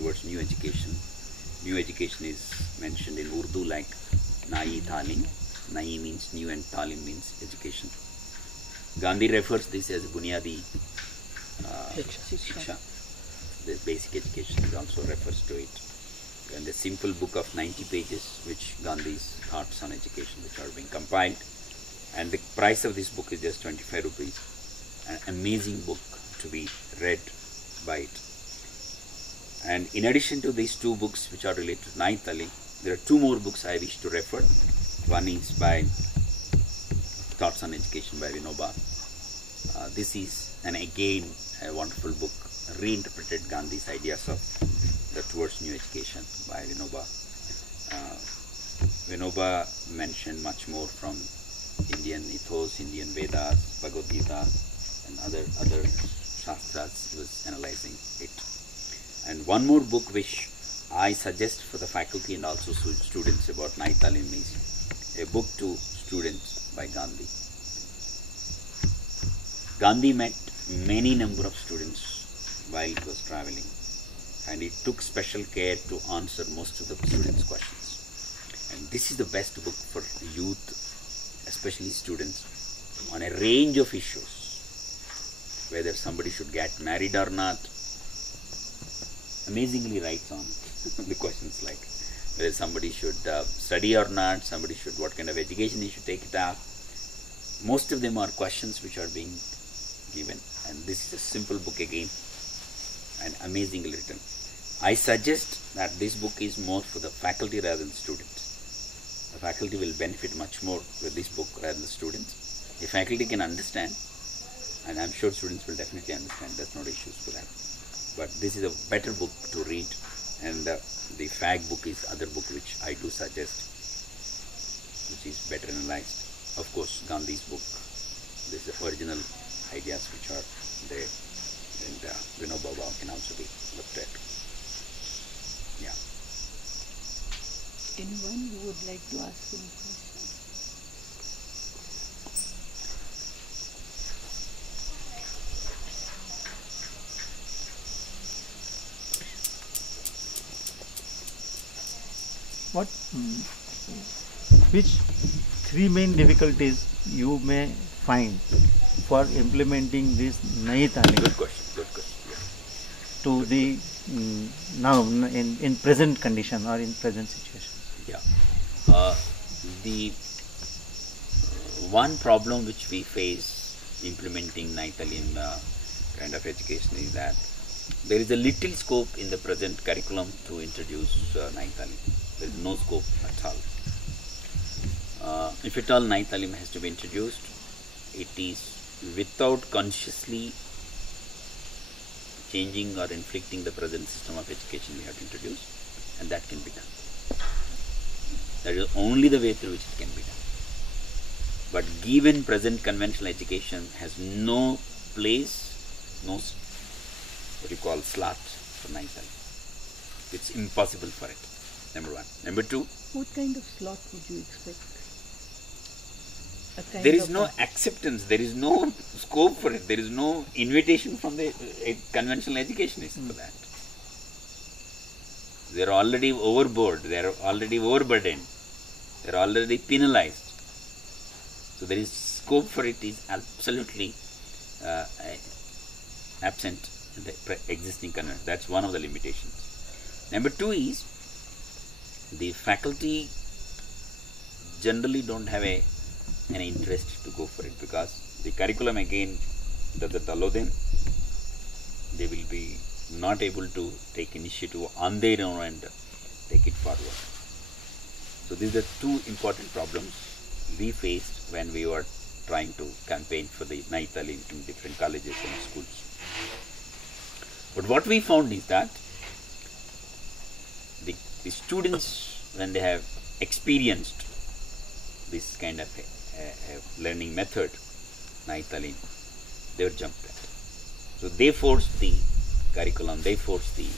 towards new education. New education is mentioned in Urdu like NITIE, Talim. NITIE means new and Talim means education. Gandhi refers this as Bunyadi Shiksha. The basic education also refers to it. And the simple book of 90 pages which Gandhi's thoughts on education which are being compiled. And the price of this book is just 25 rupees. An amazing book to be read by it. And in addition to these two books which are related to NITIE, there are two more books I wish to refer. One is by Thoughts on Education by Vinoba. This is again a wonderful book, reinterpreted Gandhi's ideas of the towards new education by Vinoba. Vinoba mentioned much more from Indian ethos, Indian Vedas, Bhagavad Gita, and other shastras. He was analyzing it. And one more book which I suggest for the faculty and also students about NITIE is a book to students by Gandhi. Gandhi met many number of students while he was traveling, and he took special care to answer most of the students' questions. And this is the best book for youth, especially students, on a range of issues, whether somebody should get married or not. Amazingly writes on the questions like whether somebody should study or not, somebody should, what kind of education he should take it up. Most of them are questions which are being given, and this is a simple book again and amazingly written. I suggest that this book is more for the faculty rather than students. The faculty will benefit much more with this book rather than the students. The faculty can understand, and I'm sure students will definitely understand, there's no issues for that. But this is a better book to read, and the FAG book is other book which I do suggest, which is better analyzed. Of course, Gandhi's book, this is the original ideas which are there, and Vinoba can also be looked at. Yeah. Anyone who would like to ask any question? Which three main difficulties you may find for implementing this NITIE Good question. Yeah. to the now in present condition or in present situation? Yeah. The one problem which we face implementing NITIE kind of education is that there is a little scope in the present curriculum to introduce NITIE. There is no scope at all. If at all NITIE has to be introduced, it is without consciously changing or inflicting the present system of education we have to introduce, and that can be done. That is only the way through which it can be done. But given present conventional education has no place, no what you call slot for NITIE. It's impossible for it. Number one. Number two. What kind of slot would you expect? There is no acceptance, there is no scope for it, there is no invitation from the conventional educationists for that. They are already overboard, they are already overburdened, they are already penalized. So there is scope for it is absolutely absent in the existing convention. That's one of the limitations. Number two is the faculty generally don't have an interest to go for it, because the curriculum again doesn't allow them. They will be not able to take initiative on their own and take it forward. So these are two important problems we faced when we were trying to campaign for the NITIE in different colleges and schools. But what we found is that the students, when they have experienced this kind of a learning method, NITIE, they were jumped at. So they forced the curriculum, they forced the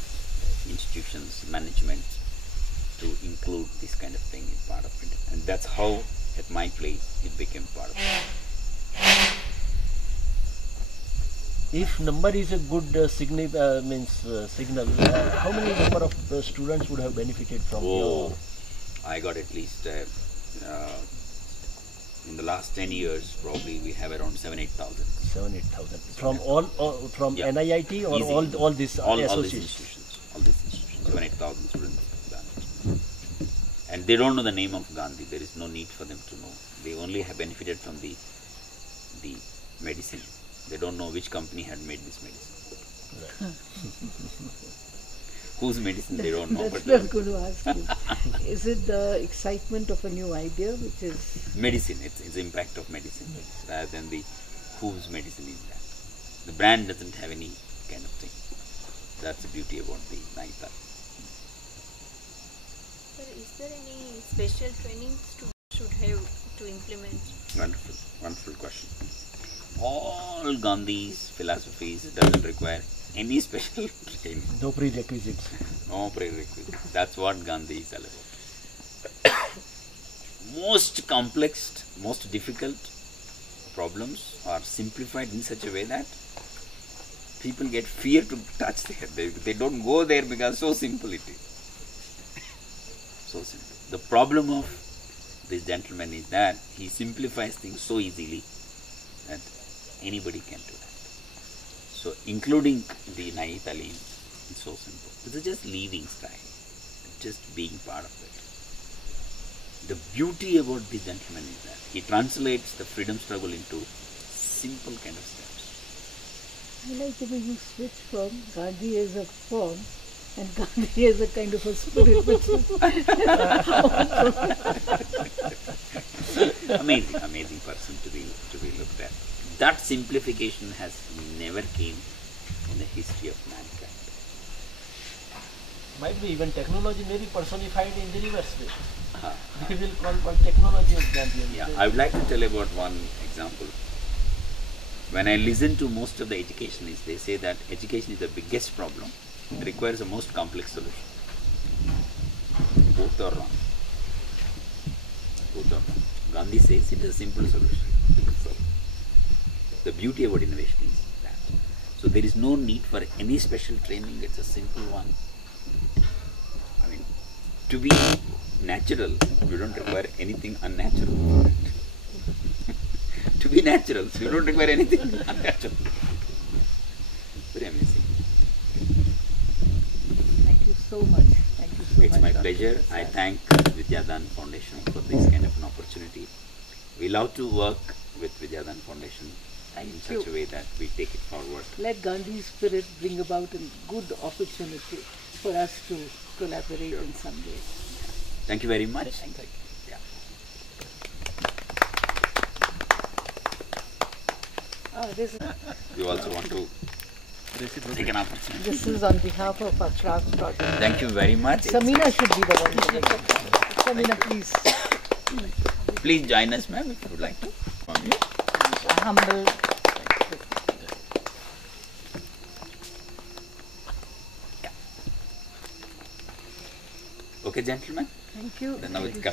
institutions, management to include this kind of thing in part of it. And that's how at my place it became part of it. If number is a good signal, how many number of students would have benefited from your? I got at least in the last 10 years, probably we have around 7,000-8,000. 7,000-8,000 from all from Yeah. NIIT or Easy. all these all these associations. institutions, 7,000-8,000 students of Gandhi. And they don't know the name of Gandhi. There is no need for them to know. They only have benefited from the medicine. They don't know which company had made this medicine. Whose medicine they don't know. That's But what I was going to ask you. Is it the excitement of a new idea which is... medicine, it's the impact of medicine rather than the whose medicine is that. The brand doesn't have any kind of thing. That's the beauty about the NITIE. Sir, is there any special training students should have to implement? Wonderful, wonderful question. All Gandhi's philosophies doesn't require any special training. No prerequisites. No prerequisites. That's what Gandhi is all about. Most complex, most difficult problems are simplified in such a way that people get fear to touch there. They don't go there because so simple it is. So simple. The problem of this gentleman is that he simplifies things so easily that anybody can do that. So including the Talim, it's so simple. This is just living style, just being part of it. The beauty about this gentleman is that he translates the freedom struggle into simple kind of steps. I like the way you switch from Gandhi as a form and Gandhi as a kind of a spirit, which is amazing person to be looked at. That simplification has never came in the history of mankind. Might be even technology may be personified in the reverse way. We will call for technology as Gandhian. Yeah, I would like to tell about one example. When I listen to most of the educationists, they say that education is the biggest problem. It requires a most complex solution. Both are wrong. Both are wrong. Gandhi says it is a simple solution. So, the beauty about innovation is that. So there is no need for any special training. It's a simple one. I mean, to be natural, you don't require anything unnatural. To be natural, so you don't require anything unnatural. Very amazing. Thank you so much. Thank you so much. It's my Dr. pleasure. Prasad. I thank Vidyadan Foundation for this kind of an opportunity. We love to work with Vidyadan Foundation in such a way that we take it forward. Let Gandhi's spirit bring about a good opportunity for us to collaborate in some way. Thank you very much. Thank you. Yeah. This You also want to take an opportunity. is on behalf of our craft project. Thank you very much. Samina should be the one doing it. Samina, please. Please join us, ma'am, if you would like to. Humble. Okay, gentlemen. Thank you. Then now Thank it you comes.